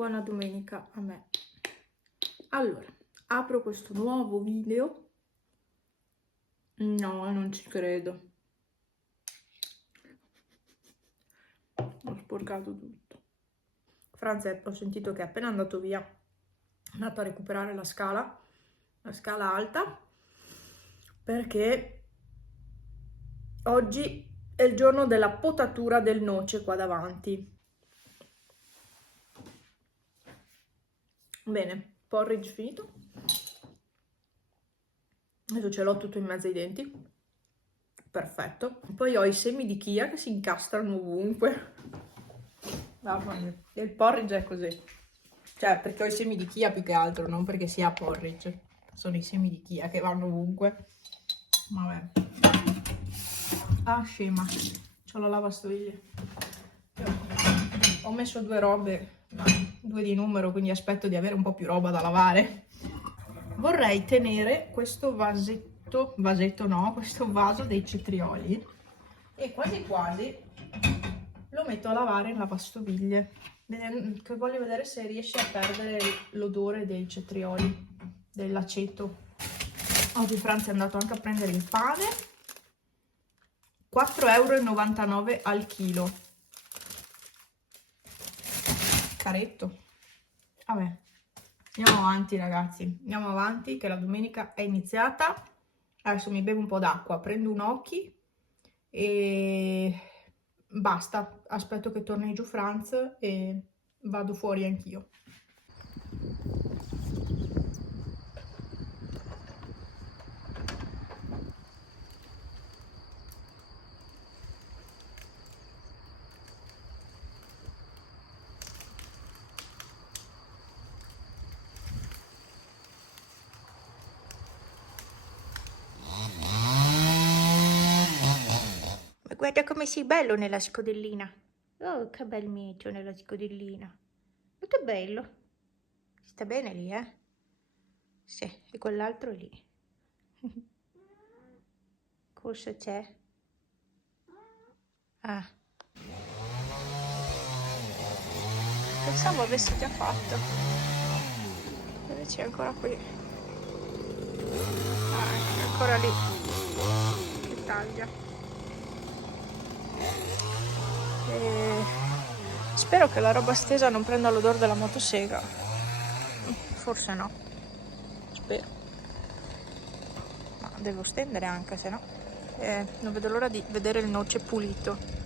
Buona domenica a me. Allora, apro questo nuovo video. No, non ci credo. Ho sporcato tutto. Franz, ho sentito che è appena andato via, è andato a recuperare la scala alta, perché oggi è il giorno della potatura del noce qua davanti. Bene, porridge finito. Adesso ce l'ho tutto in mezzo ai denti. Perfetto. Poi ho i semi di chia che si incastrano ovunque. Mamma mia. Il porridge è così. Cioè, perché ho i semi di chia più che altro, non perché sia porridge. Sono i semi di chia che vanno ovunque. Vabbè. Ah, scema. C'ho la lavastoviglie. Ho messo due robe, due di numero, quindi aspetto di avere un po' più roba da lavare. Vorrei tenere questo questo vaso dei cetrioli e quasi quasi lo metto a lavare in lavastoviglie, che voglio vedere se riesce a perdere l'odore dei cetrioli, dell'aceto. Oggi Franz è andato anche a prendere il pane, 4,99 € al chilo. Caretto. Vabbè, andiamo avanti ragazzi, andiamo avanti che la domenica è iniziata. Adesso mi bevo un po' d'acqua, prendo un occhi e basta, aspetto che torni giù Franz e vado fuori anch'io. Guarda come sei bello nella scodellina. Oh, che bel micio nella scodellina. Molto bello. Sta bene lì, eh? Sì, e quell'altro lì. Cosa c'è? Ah. Pensavo avessi già fatto. Invece è ancora qui. Ah, è ancora lì. Che taglia. Spero che la roba stesa non prenda l'odore della motosega. Forse no. Spero. Ma devo stendere anche, se no. Non vedo l'ora di vedere il noce pulito.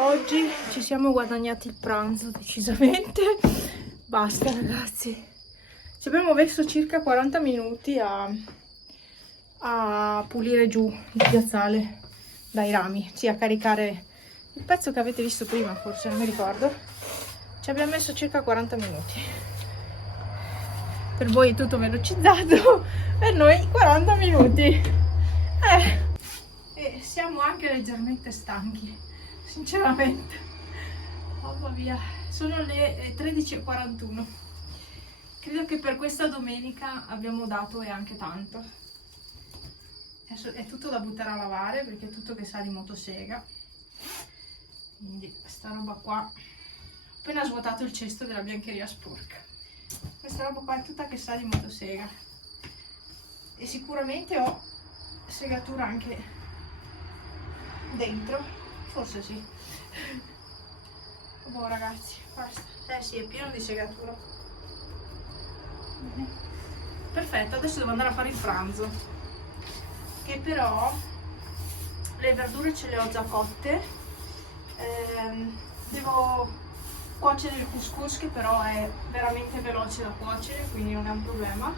oggi ci siamo guadagnati il pranzo decisamente. Basta ragazzi, ci abbiamo messo circa 40 minuti a pulire giù il piazzale dai rami, sì, a caricare il pezzo che avete visto prima, forse non mi ricordo. Ci abbiamo messo circa 40 minuti. Per voi è tutto velocizzato, per noi 40 minuti. E siamo anche leggermente stanchi, sinceramente. Mamma mia, sono le 13:41. Credo che per questa domenica abbiamo dato e anche tanto. Adesso è tutto da buttare a lavare perché è tutto che sa di motosega. Quindi questa roba qua, ho appena svuotato il cesto della biancheria sporca. Questa roba qua è tutta che sa di motosega. E sicuramente ho segatura anche dentro, forse sì. Boh ragazzi, basta. Sì, è pieno di segatura. Perfetto, adesso devo andare a fare il pranzo, che però le verdure ce le ho già cotte. Devo cuocere il couscous, che però è veramente veloce da cuocere, quindi non è un problema.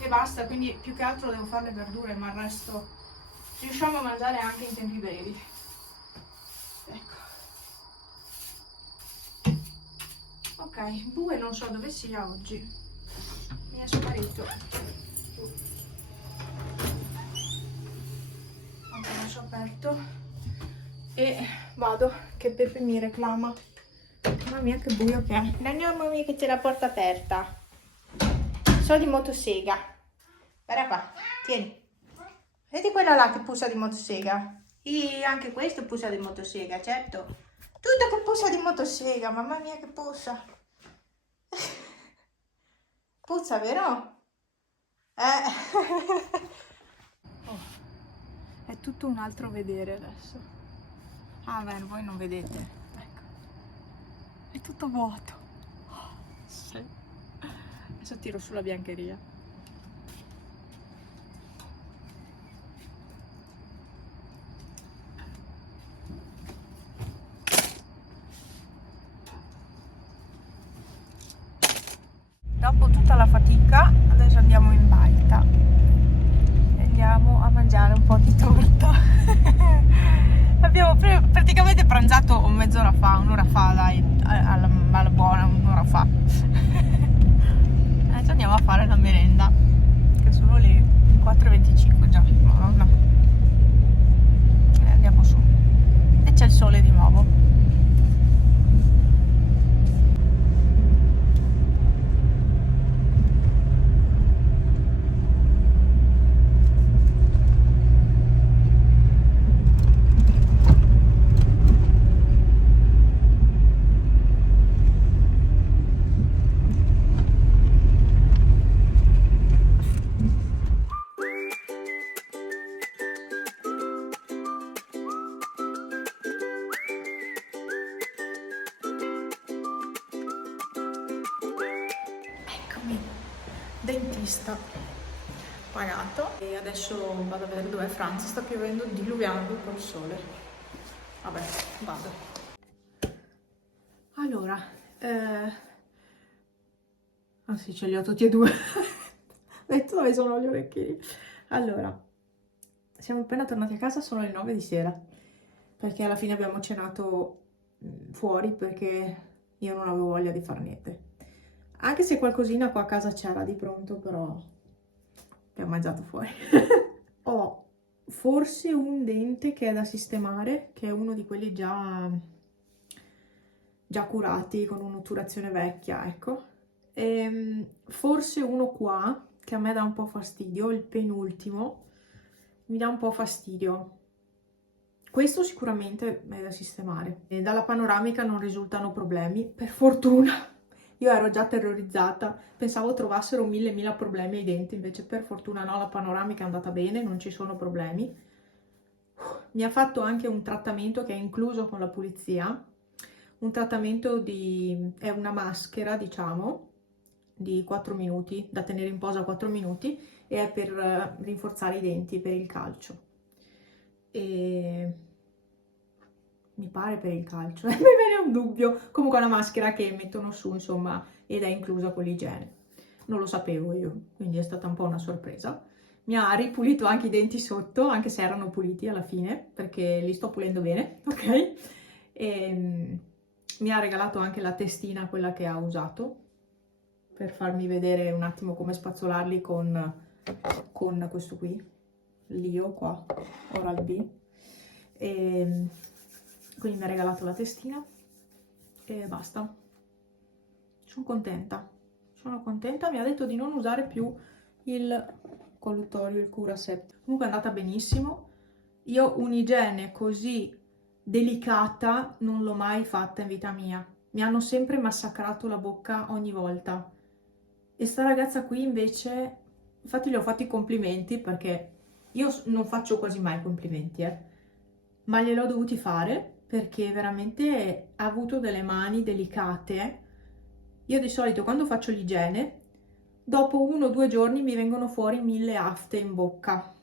E basta, quindi più che altro devo fare le verdure, ma il resto riusciamo a mangiare anche in tempi brevi. Ecco. Ok, Bue non so dove sia oggi, mi è sparito. Ok, lascio aperto e vado, che Pepe mi reclama. Mamma mia che buio che è. No, mamma mia che c'è la porta aperta. So di motosega. Guarda qua, tieni. Vedi quella là che puzza di motosega? E anche questo puzza di motosega, certo. Tutto che puzza di motosega, mamma mia che puzza. Puzza, vero? Oh, è tutto un altro vedere adesso. Ah, beh, voi non vedete. Ecco. È tutto vuoto. Oh, sì. Adesso tiro sulla biancheria. Dopo tutta la fatica, adesso andiamo in baita e andiamo a mangiare un po' di torta. Abbiamo praticamente pranzato mezz'ora fa, un'ora fa, dai, alla buona, un'ora fa. Adesso andiamo a fare la merenda, che sono le 4:25 già, madonna. Andiamo su. E c'è il sole di nuovo. Dentista pagato e adesso vado a vedere dov'è Franza. Sta piovendo, diluviando col sole. Vabbè, vado. Allora, ah sì, ce li ho tutti e due. Detto dove sono gli orecchini. Allora, siamo appena tornati a casa, sono le 9 di sera, perché alla fine abbiamo cenato fuori perché io non avevo voglia di fare niente. Anche se qualcosina qua a casa c'era di pronto, però abbiamo mangiato fuori. Ho forse un dente che è da sistemare, che è uno di quelli già curati, con un'otturazione vecchia, ecco. E forse uno qua, che a me dà un po' fastidio, il penultimo, mi dà un po' fastidio. Questo sicuramente è da sistemare. E dalla panoramica non risultano problemi, per fortuna. Io ero già terrorizzata, pensavo trovassero mille problemi ai denti, invece per fortuna no, la panoramica è andata bene, non ci sono problemi. Mi ha fatto anche un trattamento che è incluso con la pulizia, un trattamento è una maschera, diciamo, di 4 minuti, da tenere in posa 4 minuti, e è per rinforzare i denti, per il calcio. E mi pare per il calcio, mi viene un dubbio. Comunque è una maschera che mettono su, insomma, ed è inclusa con l'igiene. Non lo sapevo io, quindi è stata un po' una sorpresa. Mi ha ripulito anche i denti sotto, anche se erano puliti alla fine, perché li sto pulendo bene, ok? E mi ha regalato anche la testina, quella che ha usato, per farmi vedere un attimo come spazzolarli con questo qui, l'Io qua, Oral-B. E quindi mi ha regalato la testina e basta. Sono contenta, mi ha detto di non usare più il colluttorio, il Curacept. Comunque è andata benissimo. Io un'igiene così delicata non l'ho mai fatta in vita mia. Mi hanno sempre massacrato la bocca ogni volta. E sta ragazza qui invece, infatti le ho fatto i complimenti perché io non faccio quasi mai complimenti, ma gliel'ho dovuti fare perché veramente ha avuto delle mani delicate. Io di solito quando faccio l'igiene, dopo 1 o 2 giorni mi vengono fuori 1000 afte in bocca.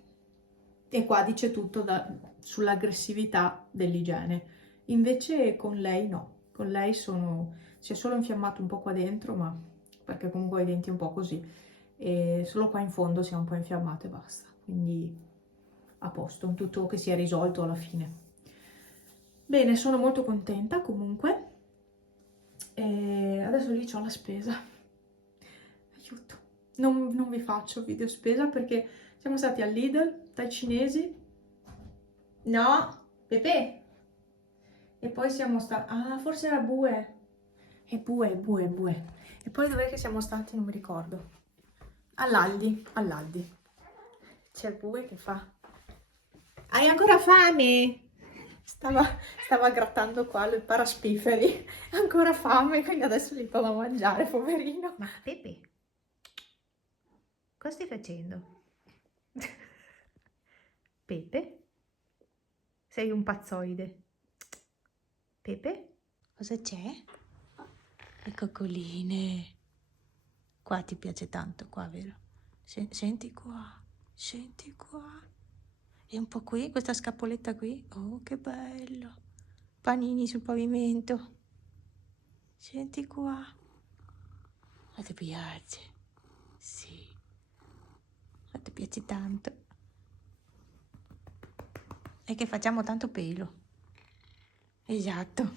E qua dice tutto sull'aggressività dell'igiene. Invece con lei no, con lei si è solo infiammato un po' qua dentro, ma perché comunque ho i denti un po' così, e solo qua in fondo si è un po' infiammato e basta. Quindi a posto, tutto che si è risolto alla fine. Bene, sono molto contenta comunque. E adesso lì c'ho la spesa. Aiuto. Non vi faccio video spesa perché siamo stati al Lidl dai cinesi. No, Pepe. E poi siamo stati... Ah, forse era Bue. E Bue. E poi dov'è che siamo stati? Non mi ricordo. All'Aldi. C'è Bue che fa... Hai ancora fame? Stava grattando qua i paraspiferi. Ha ancora fame, quindi adesso gli do da mangiare, poverino. Ma Pepe, cosa stai facendo? Pepe? Sei un pazzoide. Pepe? Cosa c'è? Le coccoline. Qua ti piace tanto, qua, vero? Senti qua, senti qua. E un po' qui, questa scappoletta qui. Oh, che bello. Panini sul pavimento. Senti qua. A te piace? Sì. A te piace tanto. È che facciamo tanto pelo. Esatto.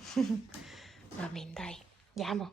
Va bene, dai. Andiamo.